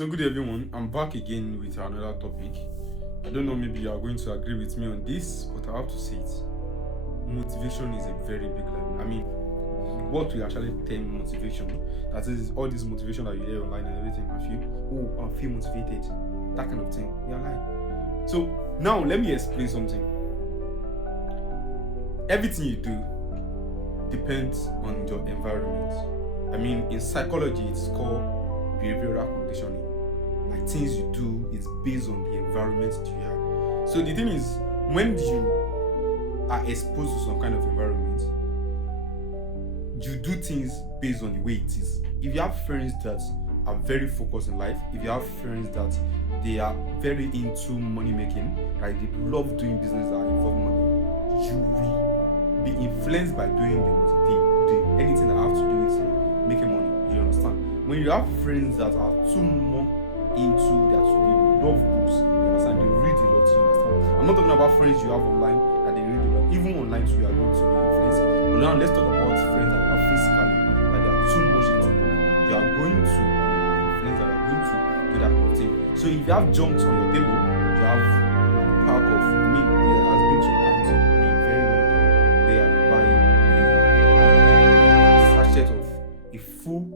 So good everyone, I'm back again with another topic. I don't know, maybe you are going to agree with me on this, but I have to say it. Motivation is a very big lie. I mean, what we actually term motivation, that is all this motivation that you hear online and everything, I feel motivated. That kind of thing. They are lying. So now let me explain something. Everything you do depends on your environment. I mean, in psychology, it's called behavioral conditioning. Like things you do is based on the environment you are. So the thing is, when you are exposed to some kind of environment, you do things based on the way it is. If you have friends that are very focused in life, if you have friends that they are very into money making, like they love doing business that involve money, you will be influenced by doing anything that have to do with making money. You understand? When you have friends that are too more into that, they love books, you understand? They read a lot, you understand? I'm not talking about friends you have online that they read a lot. Even online too, you are going to be influenced. But now let's talk about friends that are physically, that they are too much into book. You are going to friends that are going to do that kind of thing. So if you have junks on your table, you have pack of, there has been some times, very long time, they are buying a sachet of a full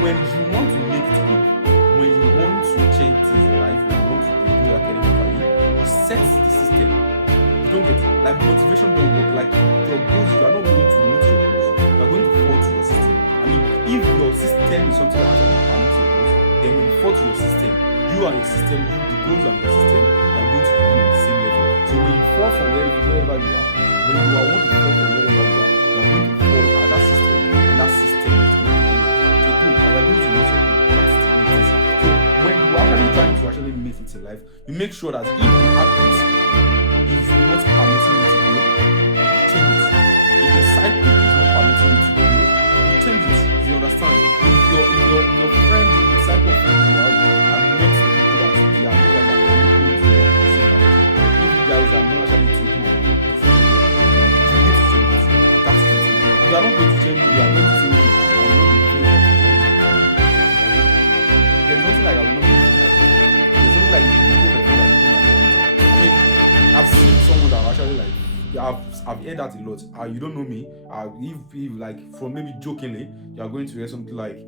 when you want to make it big, when you want to change things in life, when you want to be good academically, you set the system. You don't get it. Like motivation don't work. Like your goals, you are not going to meet your goals. You are going to fall to your system. I mean, if your system is something that actually permits your goals, then when you fall to your system, you and your system, the goals and your system are going to be on the same level. So when you fall from wherever you are, when you are want to fall from wherever you are going to fall at that system, and that system is going to when you are actually trying to actually make it in life, you make sure that if the habit is not permitting you to grow, you change it. If your cycle is not permitting you to grow, you change it. You understand? If your friends, the cycle of friends you have are not people that they are not like going to the same life. If you guys are not actually taking the same, you need to change it. And that's it. If you are not going to change it, you are going to say, there's nothing like I will not be doing that. There's nothing like I mean, I've seen someone that actually I've heard that a lot. You don't know me. If like from maybe jokingly, you are going to hear something like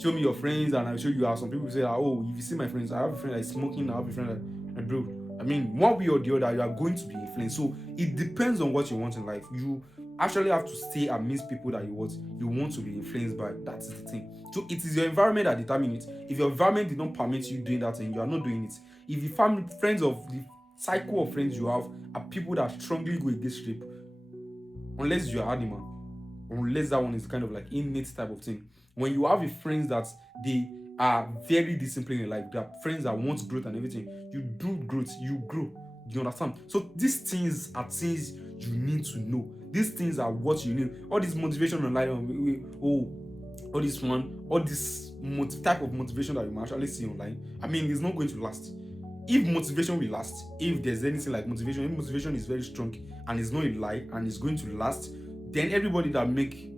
show me your friends and I'll show you how some people say, oh, if you see my friends, I have a friend that is smoking, I have a friend that bro. I mean, one way or the other, you are going to be influenced. So it depends on what you want in life. You actually have to stay amidst people that you want to be influenced by. That's the thing. So it is your environment that determines it. If your environment did not permit you doing that thing, you are not doing it. If the friends of the cycle of friends you have are people that strongly go against rape, unless you are animal, unless that one is kind of like innate type of thing. When you have a friends that they are very disciplined in life, they are friends that want growth and everything, you do growth, you grow. You understand? So these things are things you need to know. These things are what you need. All this motivation online, all this type of motivation that you might actually see online, I mean, it's not going to last. If motivation will last, if there's anything like motivation, if motivation is very strong and it's not a lie and it's going to last, then everybody that make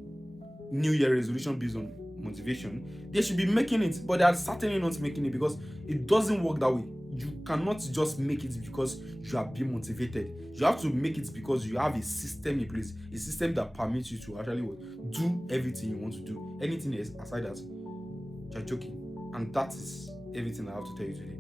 New Year resolution based on motivation, they should be making it, but they are certainly not making it because it doesn't work that way. You cannot just make it because you are being motivated. You have to make it because you have a system in place, a system that permits you to actually do everything you want to do. Anything else aside that, you're joking. And that is everything I have to tell you today.